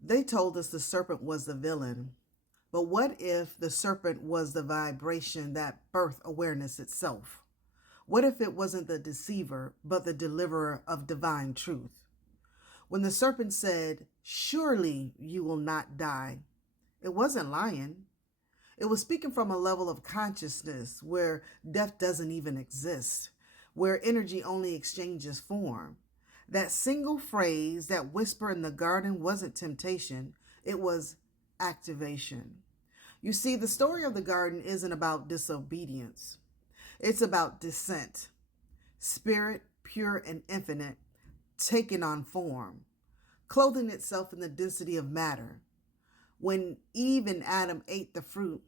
They told us the serpent was the villain. But what if the serpent was the vibration that birthed awareness itself? What if it wasn't the deceiver, but the deliverer of divine truth? When the serpent said, "Surely you will not die," it wasn't lying. It was speaking from a level of consciousness where death doesn't even exist, where energy only exchanges form. That single phrase, that whisper in the garden, wasn't temptation, it was activation. You see, the story of the garden isn't about disobedience, it's about descent. Spirit, pure and infinite, taking on form, clothing itself in the density of matter. When Eve and Adam ate the fruit,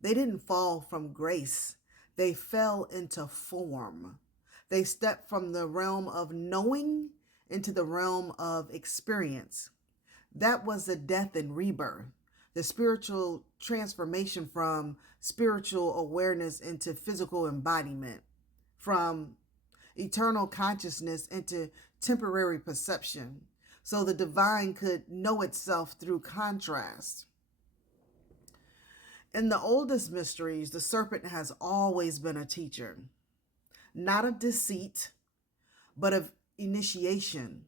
they didn't fall from grace, they fell into form. They stepped from the realm of knowing into the realm of experience. That was the death and rebirth, the spiritual transformation from spiritual awareness into physical embodiment, from eternal consciousness into temporary perception, so the divine could know itself through contrast. In the oldest mysteries, the serpent has always been a teacher, not of deceit, but of initiation.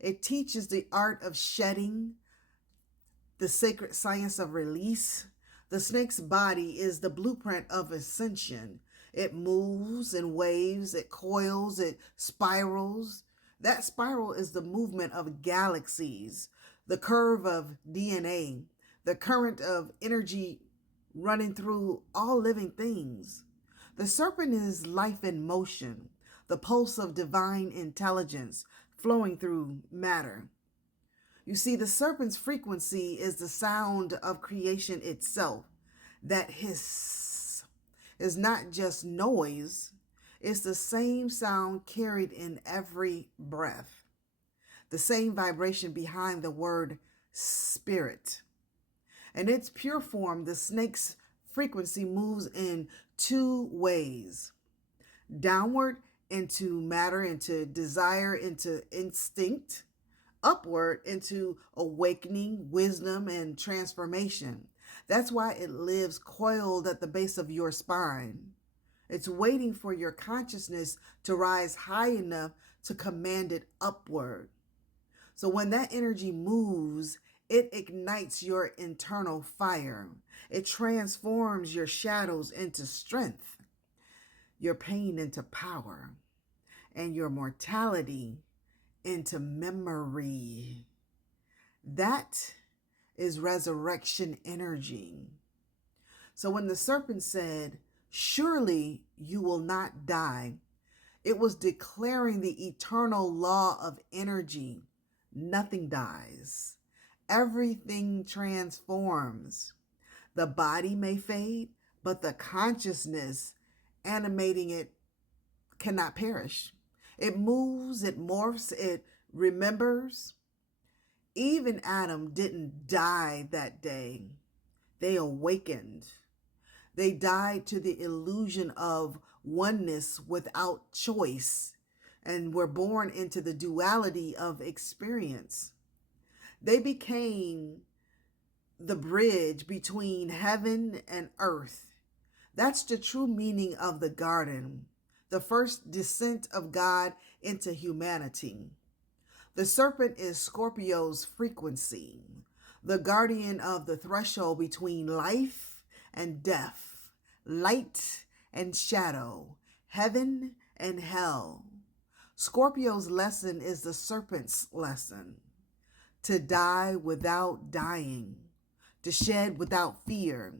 It teaches the art of shedding, the sacred science of release. The snake's body is the blueprint of ascension. It moves and waves, it coils, it spirals. That spiral is the movement of galaxies, the curve of DNA, the current of energy running through all living things. The serpent is life in motion, the pulse of divine intelligence flowing through matter. You see, the serpent's frequency is the sound of creation itself. That hiss is not just noise, it's the same sound carried in every breath, the same vibration behind the word spirit. In its pure form, the snake's frequency moves in two ways: downward into matter, into desire, into instinct; upward into awakening, wisdom, and transformation. That's why it lives coiled at the base of your spine. It's waiting for your consciousness to rise high enough to command it upward. So when that energy moves, it ignites your internal fire. It transforms your shadows into strength, your pain into power, and your mortality into memory. That is resurrection energy. So when the serpent said, "Surely you will not die," it was declaring the eternal law of energy. Nothing dies. Everything transforms. The body may fade, but the consciousness animating it cannot perish. It moves, it morphs, it remembers. Eve and Adam didn't die that day. They awakened. They died to the illusion of oneness without choice and were born into the duality of experience. They became the bridge between heaven and earth. That's the true meaning of the garden, the first descent of God into humanity. The serpent is Scorpio's frequency, the guardian of the threshold between life and death, light and shadow, heaven and hell. Scorpio's lesson is the serpent's lesson: to die without dying, to shed without fear,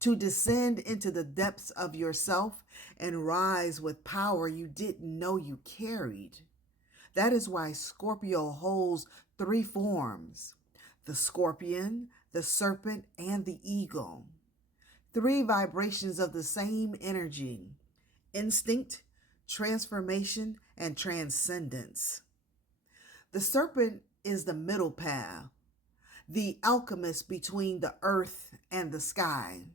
to descend into the depths of yourself and rise with power you didn't know you carried. That is why Scorpio holds three forms: the scorpion, the serpent, and the eagle. Three vibrations of the same energy: instinct, transformation, and transcendence. The serpent is the middle path, the alchemist between the earth and the sky.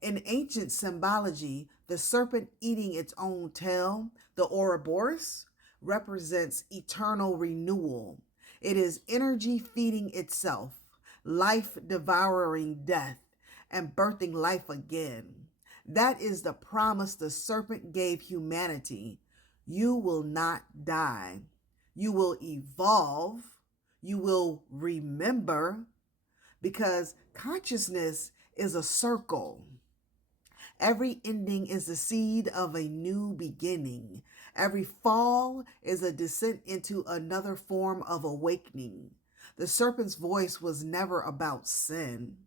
In ancient symbology, the serpent eating its own tail, the Ouroboros, represents eternal renewal. It is energy feeding itself. life devouring death and birthing life again. That is the promise the serpent gave humanity. You will not die. You will evolve. You will remember, because consciousness is a circle. Every ending is the seed of a new beginning. Every fall is a descent into another form of awakening. The serpent's voice was never about sin.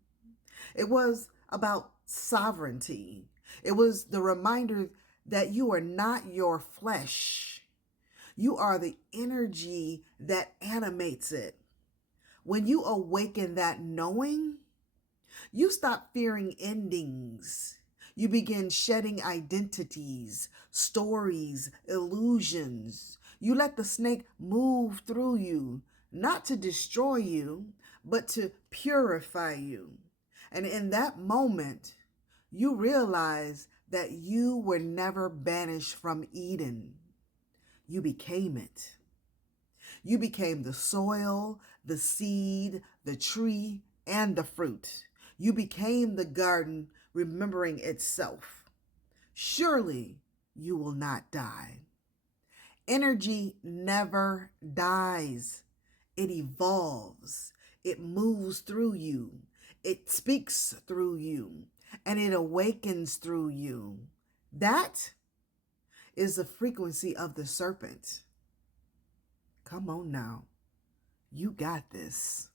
It was about sovereignty. It was the reminder that you are not your flesh. You are the energy that animates it. When you awaken that knowing, you stop fearing endings. You begin shedding identities, stories, illusions. You let the snake move through you, not to destroy you, but to purify you. And in that moment, you realize that you were never banished from Eden. You became it. You became the soil, the seed, the tree, and the fruit. You became the garden, remembering itself. Surely you will not die. Energy never dies. It evolves. It moves through you. It speaks through you. And it awakens through you. That is the frequency of the serpent. Come on now. You got this.